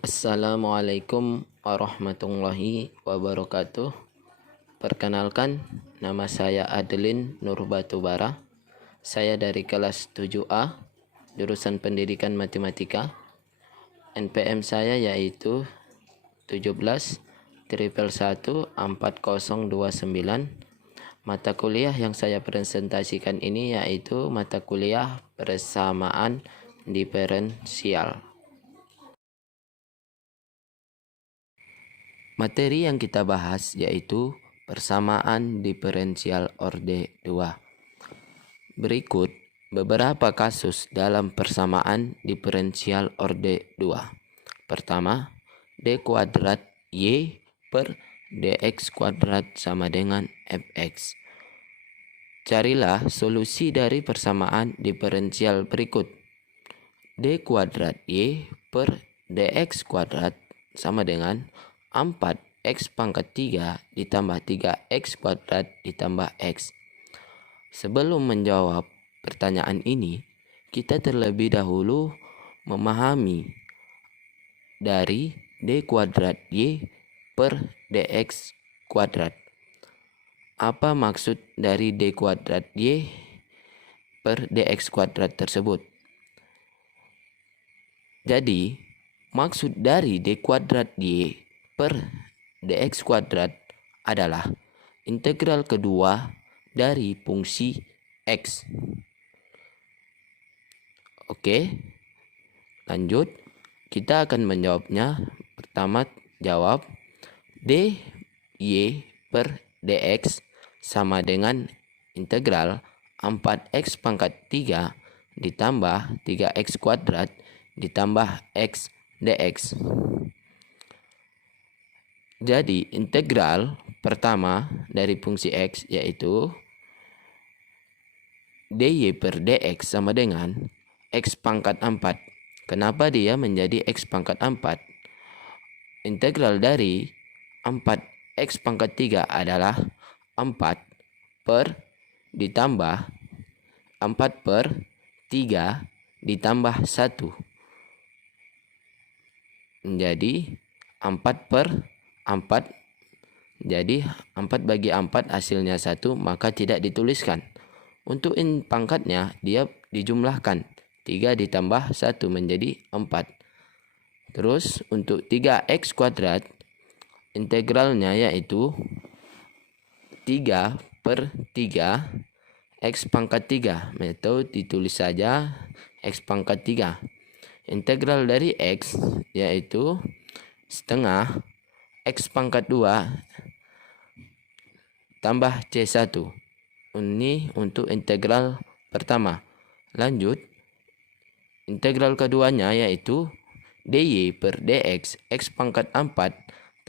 Assalamualaikum warahmatullahi wabarakatuh. Perkenalkan, nama saya Adelin Nur Batubara. Saya dari kelas 7A, jurusan Pendidikan Matematika. NPM saya yaitu 17 111 4029. Mata kuliah yang saya presentasikan ini yaitu mata kuliah persamaan diferensial. Materi yang kita bahas yaitu persamaan diferensial orde 2. Berikut beberapa kasus dalam persamaan diferensial orde 2. Pertama, d kuadrat y per dx kuadrat sama dengan fx. Carilah solusi dari persamaan diferensial berikut. D kuadrat y per dx kuadrat sama dengan 4x pangkat 3 ditambah 3x kuadrat ditambah x. Sebelum menjawab pertanyaan ini, kita terlebih dahulu memahami dari d kuadrat y per dx kuadrat. Apa maksud dari d kuadrat y per dx kuadrat tersebut? Jadi, maksud dari d kuadrat y per dx kuadrat adalah integral kedua dari fungsi x. Oke, lanjut. Kita akan menjawabnya. Pertama, jawab dy per dx sama dengan integral 4x pangkat 3 ditambah 3x kuadrat ditambah x dx. Jadi integral pertama dari fungsi x yaitu dy per dx sama dengan x pangkat 4. Kenapa dia menjadi x pangkat 4? Integral dari 4x pangkat 3 adalah 4 per ditambah 4 per 3 ditambah 1. Menjadi 4 per 4. Jadi 4 bagi 4 hasilnya 1, maka tidak dituliskan. Untuk pangkatnya dia dijumlahkan. 3 ditambah 1 menjadi 4. Terus untuk 3x kuadrat, integralnya yaitu 3 per 3 x pangkat 3. Atau ditulis saja x pangkat 3. Integral dari x yaitu setengah x pangkat 2 tambah C1. Ini untuk integral pertama. Lanjut, integral keduanya yaitu dy per dx x pangkat 4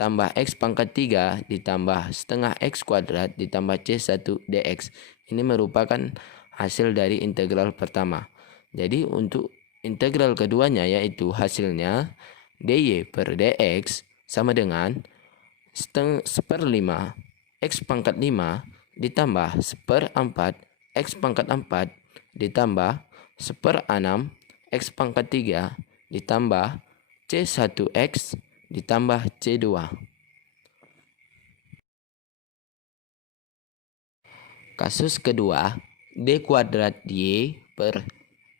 tambah x pangkat 3 ditambah setengah x kuadrat ditambah C1 dx. Ini merupakan hasil dari integral pertama. Jadi untuk integral keduanya yaitu hasilnya dy per dx sama dengan 1/5 x pangkat 5 ditambah 1/4 x pangkat 4 ditambah 1/6 x pangkat 3 ditambah C1x ditambah C2. Kasus kedua, d kuadrat y per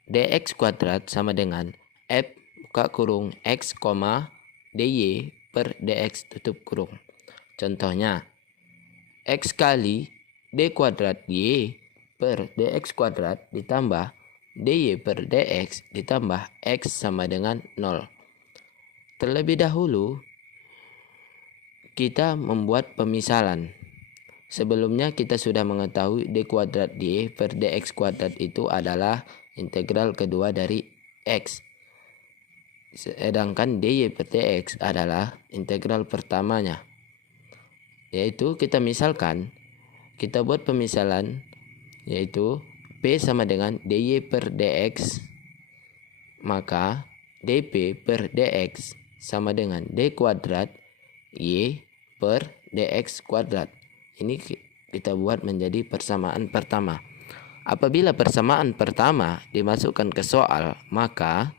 dx kuadrat sama dengan f buka kurung x, dy per dx tutup kurung. Contohnya, x kali d kuadrat y per dx kuadrat ditambah dy per dx ditambah x sama dengan 0. Terlebih dahulu, kita membuat pemisalan. Sebelumnya kita sudah mengetahui d kuadrat y per dx kuadrat itu adalah integral kedua dari x. Sedangkan dy per dx adalah integral pertamanya. Yaitu kita misalkan, kita buat pemisalan yaitu p sama dengan dy per dx, maka dp per dx sama dengan d kuadrat y per dx kuadrat. Ini kita buat menjadi persamaan pertama. Apabila persamaan pertama dimasukkan ke soal, maka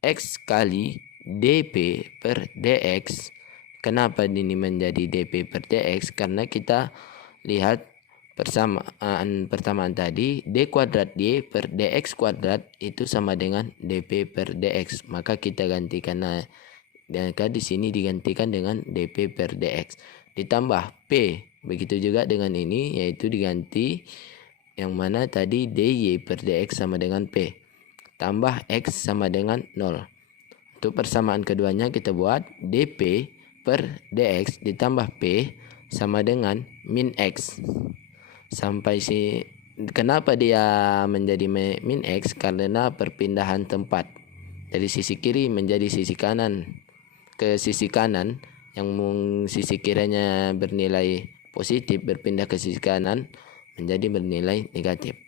x kali dp per dx. Kenapa ini menjadi dp per dx? Karena kita lihat persamaan tadi, d kuadrat y per dx kuadrat itu sama dengan dp per dx. Maka kita gantikan, di sini digantikan dengan dp per dx ditambah p. Begitu juga dengan ini, yaitu diganti yang mana tadi dy per dx sama dengan p tambah x sama dengan 0. Untuk persamaan keduanya kita buat dp per dx ditambah p sama dengan min x. Sampai kenapa dia menjadi min x? Karena perpindahan tempat dari sisi kiri menjadi sisi kanan ke sisi kanan, yang sisi kirinya bernilai positif berpindah ke sisi kanan menjadi bernilai negatif.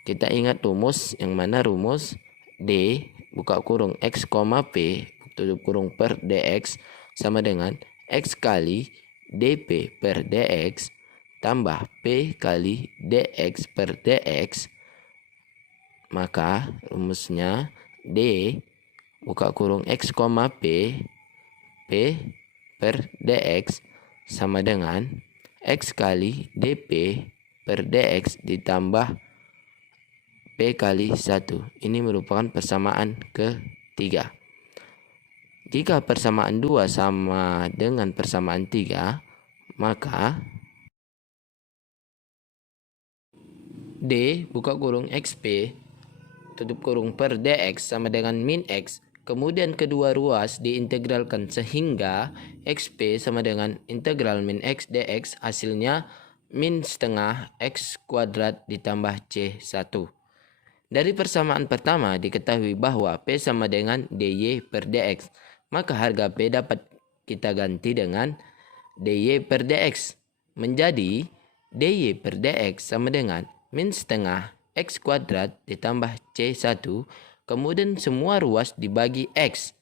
Kita ingat rumus, yang mana rumus d buka kurung x, p tutup kurung per dx sama dengan x kali dp per dx tambah p kali dx per dx. Maka rumusnya d buka kurung x, p per dx sama dengan x kali dp per dx ditambah p kali 1. Ini merupakan persamaan ketiga. Jika persamaan 2 sama dengan persamaan 3, maka d buka kurung xp tutup kurung per dx sama dengan min x. Kemudian kedua ruas diintegralkan sehingga xp sama dengan integral min x dx, hasilnya min setengah x kuadrat ditambah c1. Dari persamaan pertama diketahui bahwa p sama dengan dy per dx. Maka harga p dapat kita ganti dengan dy per dx. Menjadi dy per dx sama dengan min setengah x kuadrat ditambah c1. Kemudian semua ruas dibagi x.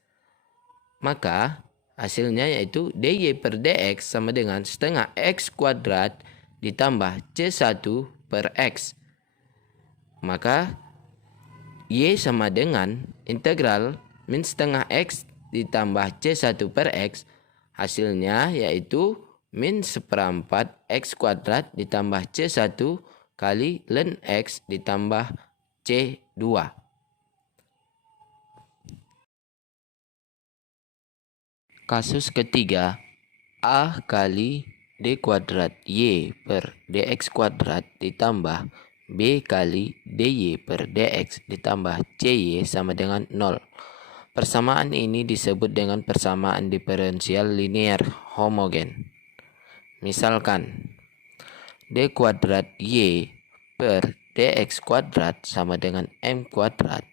Maka hasilnya yaitu dy per dx sama dengan setengah x kuadrat ditambah c1 per x. Maka y sama dengan integral min setengah x ditambah c1 per x. Hasilnya yaitu min seperempat x kuadrat ditambah c1 kali ln x ditambah c2. Kasus ketiga, a kali d kuadrat y per dx kuadrat ditambah b kali dy per dx ditambah cy sama dengan 0. Persamaan ini disebut dengan persamaan diferensial linear homogen. Misalkan d kuadrat y per dx kuadrat sama dengan m kuadrat,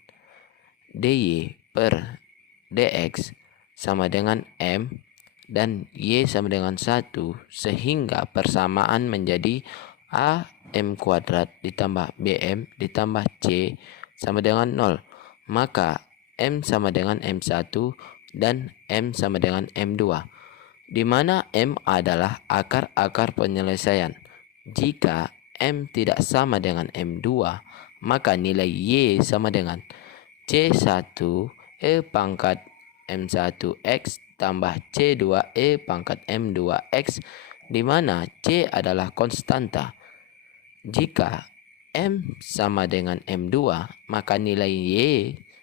dy per dx sama dengan m, dan y sama dengan 1, sehingga persamaan menjadi a m kuadrat ditambah bm ditambah c sama dengan 0. Maka m sama dengan m1 dan m sama dengan m2, di mana m adalah akar-akar penyelesaian. Jika m tidak sama dengan m2, maka nilai y sama dengan c1 e pangkat m1x tambah c2e pangkat m2x, di mana c adalah konstanta. Jika m sama dengan m2, maka nilai y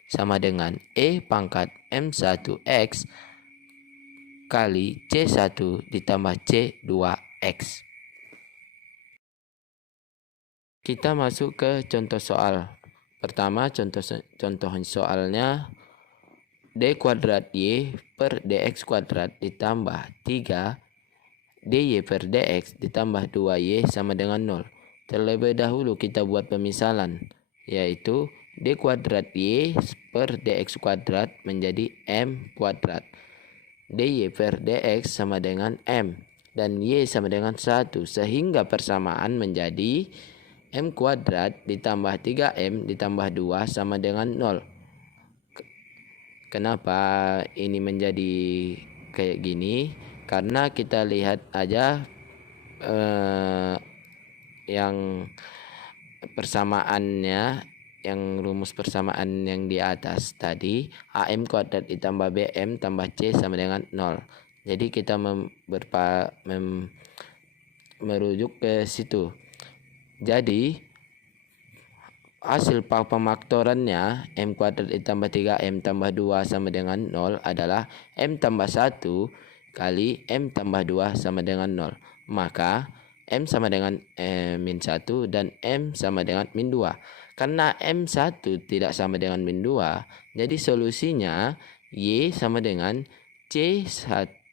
sama dengan e pangkat m1x kali c1 ditambah c2x. Kita masuk ke contoh soal. Pertama, contoh soalnya d kuadrat y per dx kuadrat ditambah 3 dy per dx ditambah 2y sama dengan 0. Terlebih dahulu kita buat pemisalan, yaitu d kuadrat y per dx kuadrat menjadi m kuadrat. dy per dx sama dengan m dan y sama dengan 1, sehingga persamaan menjadi m kuadrat ditambah 3m ditambah 2 sama dengan 0. Kenapa ini menjadi kayak gini? Karena kita lihat aja yang persamaannya yang rumus persamaan yang di atas tadi, AM kuadrat ditambah BM tambah C sama dengan 0. Jadi kita merujuk ke situ. Jadi hasil pemaktorannya M kuadrat ditambah 3M tambah 2 sama dengan 0 adalah M tambah 1 kali M tambah 2 sama dengan 0. Maka M sama dengan min 1 dan M sama dengan min 2. Karena M1 tidak sama dengan min 2, jadi solusinya Y sama dengan C1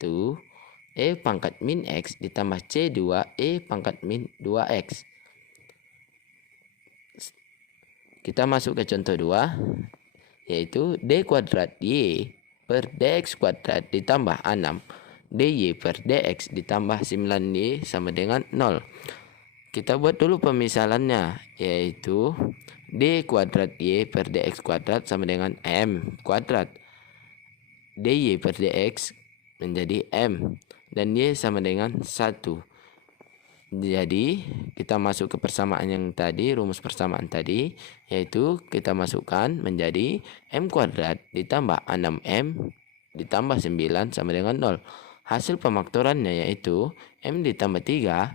E pangkat min X ditambah C2 E pangkat min 2X. Kita masuk ke contoh 2, yaitu D kuadrat Y per DX kuadrat ditambah 6 DY per DX ditambah 9Y sama dengan 0. Kita buat dulu pemisalannya, yaitu D kuadrat Y per DX kuadrat sama dengan M kuadrat. DY per DX menjadi M dan Y sama dengan 1. Jadi kita masuk ke persamaan yang tadi, rumus persamaan tadi, yaitu kita masukkan menjadi M kuadrat ditambah 6M ditambah 9 sama dengan 0. Hasil pemaktorannya yaitu M ditambah 3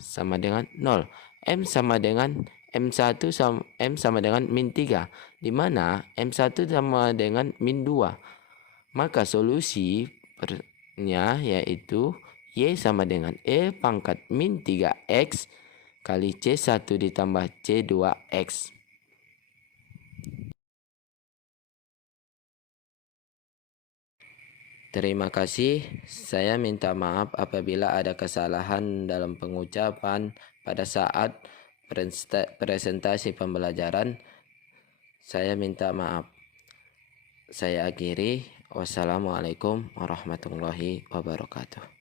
sama dengan 0. M sama dengan M1 sama M sama dengan min 3, di mana M1 sama dengan min 2. Maka solusinya yaitu Y sama dengan E pangkat min 3X kali C1 ditambah C2X. Terima kasih. Saya minta maaf apabila ada kesalahan dalam pengucapan pada saat presentasi pembelajaran. Saya minta maaf. Saya akhiri. Wassalamualaikum warahmatullahi wabarakatuh.